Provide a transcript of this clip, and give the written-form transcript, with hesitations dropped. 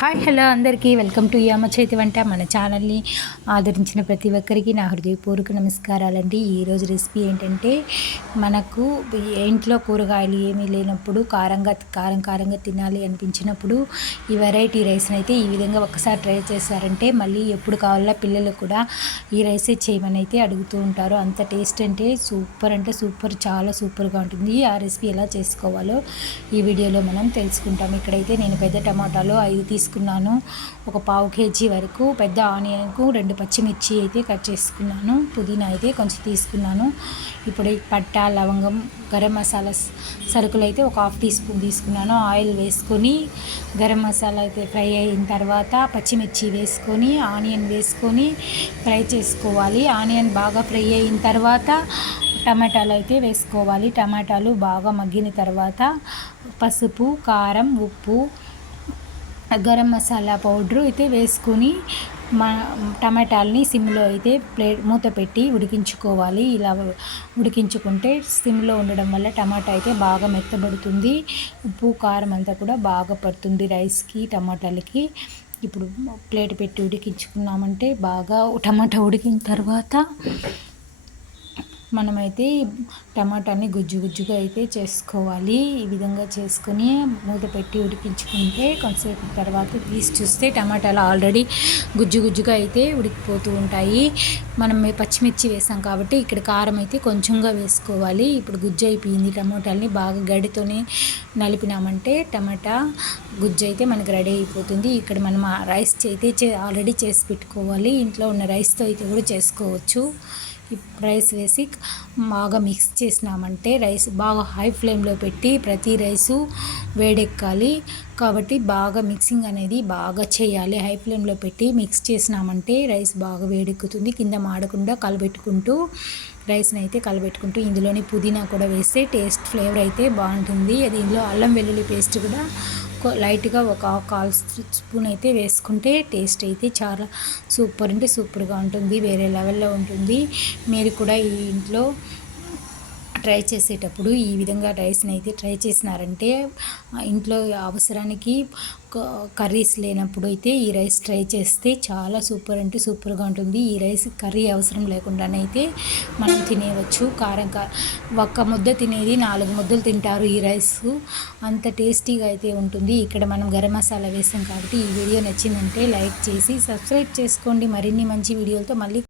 Hi hello అందరికీ welcome to యామ చేతి వంట. మన ఛానల్ని ఆదరించిన ప్రతి ఒక్కరికి నా హృదయపూర్వక నమస్కారాలండి. ఈరోజు రెసిపీ ఏంటంటే, మనకు ఇంట్లో కూరగాయలు ఏమీ లేనప్పుడు కారంగా తినాలి అనిపించినప్పుడు ఈ వెరైటీ రైస్ని అయితే ఈ విధంగా ఒకసారి ట్రై చేశారంటే మళ్ళీ ఎప్పుడు కావాలా పిల్లలు కూడా ఈ రైసే చేయమని అయితే అడుగుతూ ఉంటారు. అంత టేస్ట్ అంటే సూపర్, చాలా సూపర్గా ఉంటుంది. ఆ రెసిపీ ఎలా చేసుకోవాలో ఈ వీడియోలో మనం తెలుసుకుంటాం. ఇక్కడైతే నేను పెద్ద టమాటాలు 5 తీసుకున్నాను. ఒక పావు కేజీ వరకు పెద్ద ఆనియన్కు 2 పచ్చిమిర్చి అయితే కట్ చేసుకున్నాను. పుదీనా అయితే కొంచెం తీసుకున్నాను. ఇప్పుడు పట్ట, లవంగం, గరం మసాలా సరుకులు అయితే ఒక 1/2 టీ స్పూన్ తీసుకున్నాను. ఆయిల్ వేసుకొని గరం మసాలా అయితే ఫ్రై అయిన తర్వాత పచ్చిమిర్చి వేసుకొని ఆనియన్ వేసుకొని ఫ్రై చేసుకోవాలి. ఆనియన్ బాగా ఫ్రై అయిన తర్వాత టమాటాలు అయితే వేసుకోవాలి. టమాటాలు బాగా మగ్గిన తర్వాత పసుపు, కారం, ఉప్పు, గరం మసాలా పౌడరు అయితే వేసుకొని టమాటాలని సిమ్లో అయితే మూత పెట్టి ఉడికించుకోవాలి. ఇలా ఉడికించుకుంటే సిమ్లో ఉండడం వల్ల టమాటా అయితే బాగా మెత్తబడుతుంది. ఉప్పు, కారం అంతా కూడా బాగా పడుతుంది రైస్కి, టమాటాలకి. ఇప్పుడు ప్లేట్ పెట్టి ఉడికించుకున్నామంటే బాగా టమాటా ఉడికిన తర్వాత మనమైతే టమాటాని గుజ్జుగా అయితే చేసుకోవాలి. ఈ విధంగా చేసుకొని మూత పెట్టి ఉడికించుకుంటే కొంతసేపు తర్వాత తీసి చూస్తే టమాటాలు ఆల్రెడీ గుజ్జుగా అయితే ఉడికిపోతూ ఉంటాయి. మనం పచ్చిమిర్చి వేసాం కాబట్టి ఇక్కడ కారం అయితే కొంచెంగా వేసుకోవాలి. ఇప్పుడు గుజ్జు అయిపోయింది. టమాటాలని బాగా గడితోనే నలిపినామంటే టమాటా గుజ్జు అయితే మనకి రెడీ అయిపోతుంది. ఇక్కడ మనం రైస్ అయితే ఆల్రెడీ చేసి పెట్టుకోవాలి. ఇంట్లో ఉన్న రైస్తో అయితే కూడా చేసుకోవచ్చు. రైస్ వేసి బాగా మిక్స్ చేసినామంటే రైస్ బాగా హై ఫ్లేమ్లో పెట్టి ప్రతి రైసు వేడెక్కాలి కాబట్టి బాగా మిక్సింగ్ అనేది బాగా చేయాలి. హై ఫ్లేమ్లో పెట్టి మిక్స్ చేసినామంటే రైస్ బాగా వేడెక్కుతుంది. కింద మాడకుండా రైస్ని అయితే కలబెట్టుకుంటూ ఇందులోని పుదీనా కూడా వేస్తే టేస్ట్ ఫ్లేవర్ అయితే బాగుంటుంది. అది ఇందులో అల్లం వెల్లుల్లి పేస్ట్ కూడా లైట్గా ఒక 1/4 స్పూన్ అయితే వేసుకుంటే టేస్ట్ అయితే చాలా సూపర్గా ఉంటుంది. వేరే లెవెల్లో ఉంటుంది. మీరు కూడా ఈ ఇంట్లో ట్రై చేసేటప్పుడు ఈ విధంగా రైస్ని అయితే ట్రై చేసినారంటే ఇంట్లో అవసరానికి కర్రీస్ లేనప్పుడు అయితే ఈ రైస్ ట్రై చేస్తే చాలా సూపర్గా ఉంటుంది. ఈ రైస్ కర్రీ అవసరం లేకుండానైతే మనం తినేవచ్చు. ఒక్క ముద్ద తినేది 4 ముద్దలు తింటారు ఈ రైస్. అంత టేస్టీగా అయితే ఉంటుంది. ఇక్కడ మనం గరం మసాలా వేసాం కాబట్టి ఈ వీడియో నచ్చిందంటే లైక్ చేసి సబ్స్క్రైబ్ చేసుకోండి. మరిన్ని మంచి వీడియోలతో మళ్ళీ